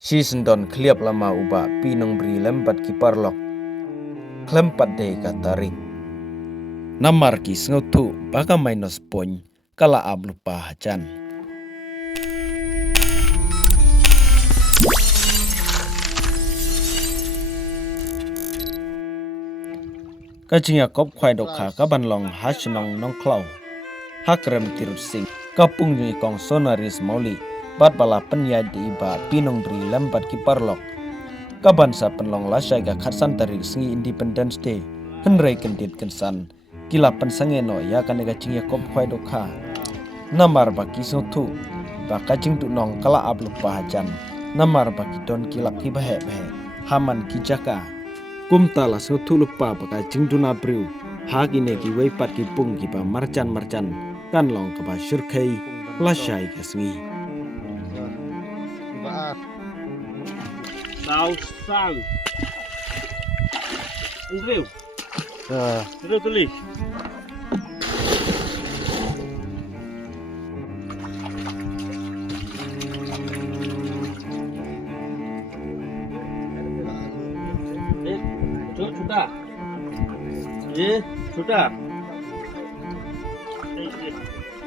Si sendon kliap lama uba pinong beri lembat ki parlok klempat de katarik namar ki sengutu baka minus poin kala ablupa hajan kajing yakop khwai dokha kaban long hasnong nong klau hakrem tirut sing kapung ni kong sonaris mauli bat bala penya di iba pinong beri lembat ki parlok kaban sa penlong lasai ga khatsan tarik singi Independence Day henrei kendit kensan kila pensangeno ya kanega jing yakop khwai dokha namar baki sotu baka jing tu nong kala ablu pahajan namar baki don kilap ki bahe haman ki jaka kumta la sotu lupa baka jing tu na briu hagine ki weipat ki pung ki ba marcan kan long ka ba surkai lasai ka singi Tao sang Andrew Andrew tulis sudah sudah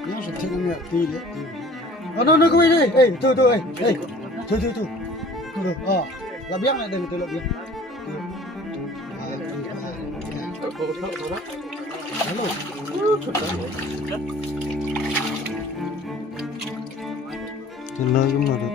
nó sẽ thích nghe tí đấy nó có đây thôi thôi là biết này đừng tôi là biết Trên nơi cũng là được.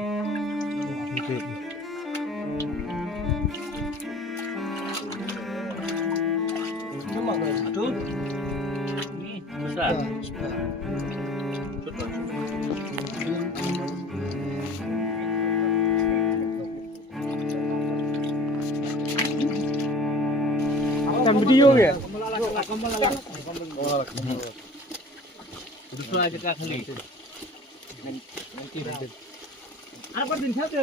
Làm video kìa. Apa din satu?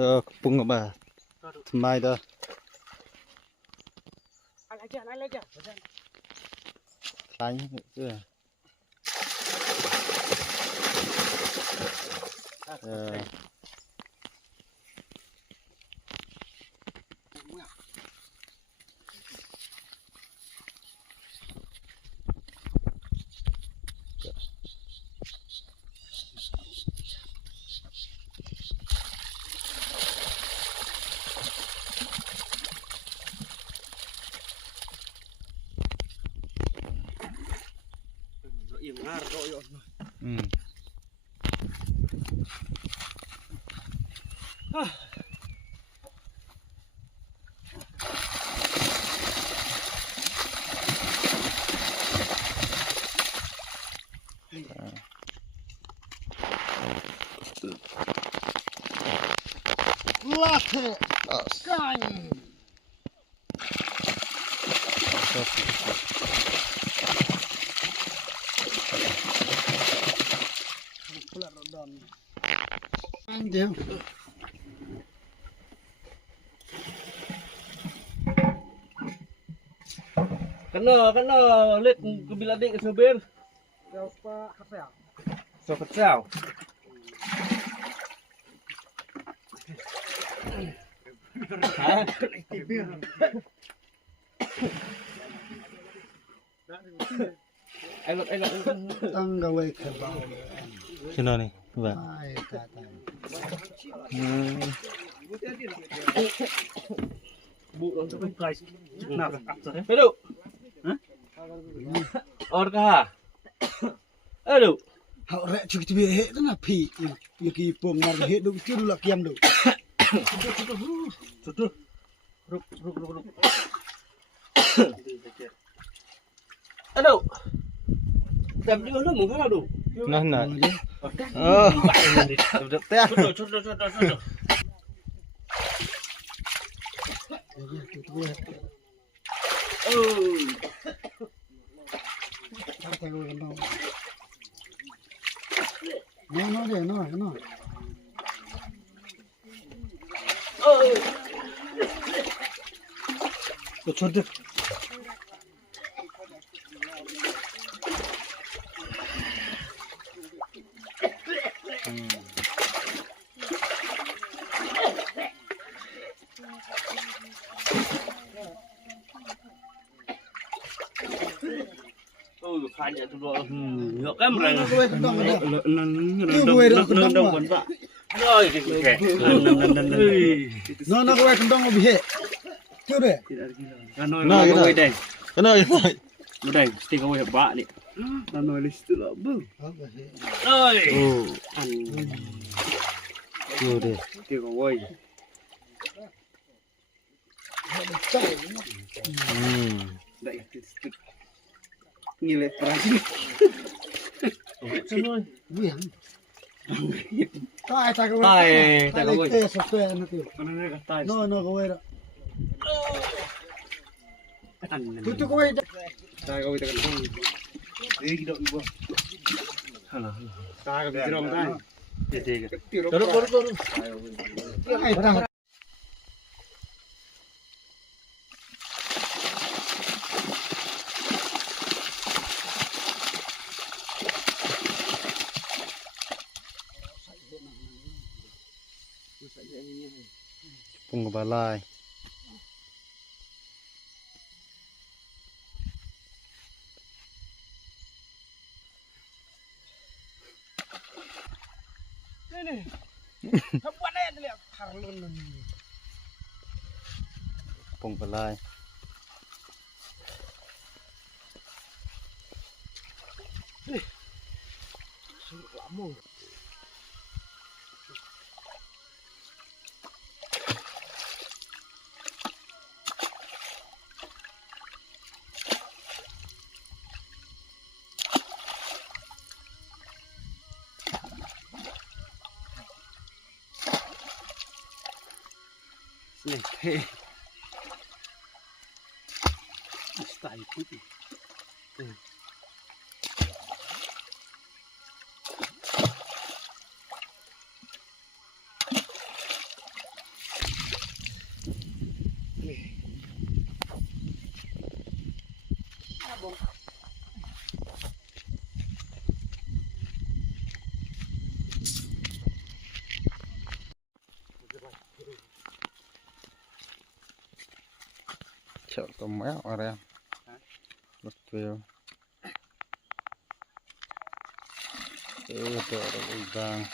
Kepung apa? Semai dah. Lagi. Lánh nữa. Late. Kan. Anjir. Kena lihat ke bila dik sobir. Siapa kapal? So kecil. Elok. Tangga wei kapal. Sino nih? Coba. Ai kata. Bu untuk price. Nah, aduh. Hah? Orka. Aduh. Hậu rẹ chụp thì hệ rất là phì, kỳ bông mà hệ đúng chưa đủ là kiềm đủ. Ruk. Aduh. Jam juga lu mungkin aduh. Nah. Oh. Sudah teh. Sudah. Nó. तो छोड़ दे khai nhà tôi rồi ngược cái mà nó quay đong cái nó quay đong cái gì chưa đấy nó cái đây Cái nơi này. nó đây stick away bạ đi nó nói list là bự ơi ăn Vô đi. stick away đây stick như lệ Brazil biển tai tai cái tai tai cái tê sập tê nó tiêu tai nó quay đó ăn tu quay tai cái tai cái gì đâu ibu halo tai cái gì tai jadi Dorong. Ay, tang. Pung ke balai. Pung balai. Hey. Style putih. Chợ tôm méo ở đây. Rất nhiều. Chợ đậu vàng.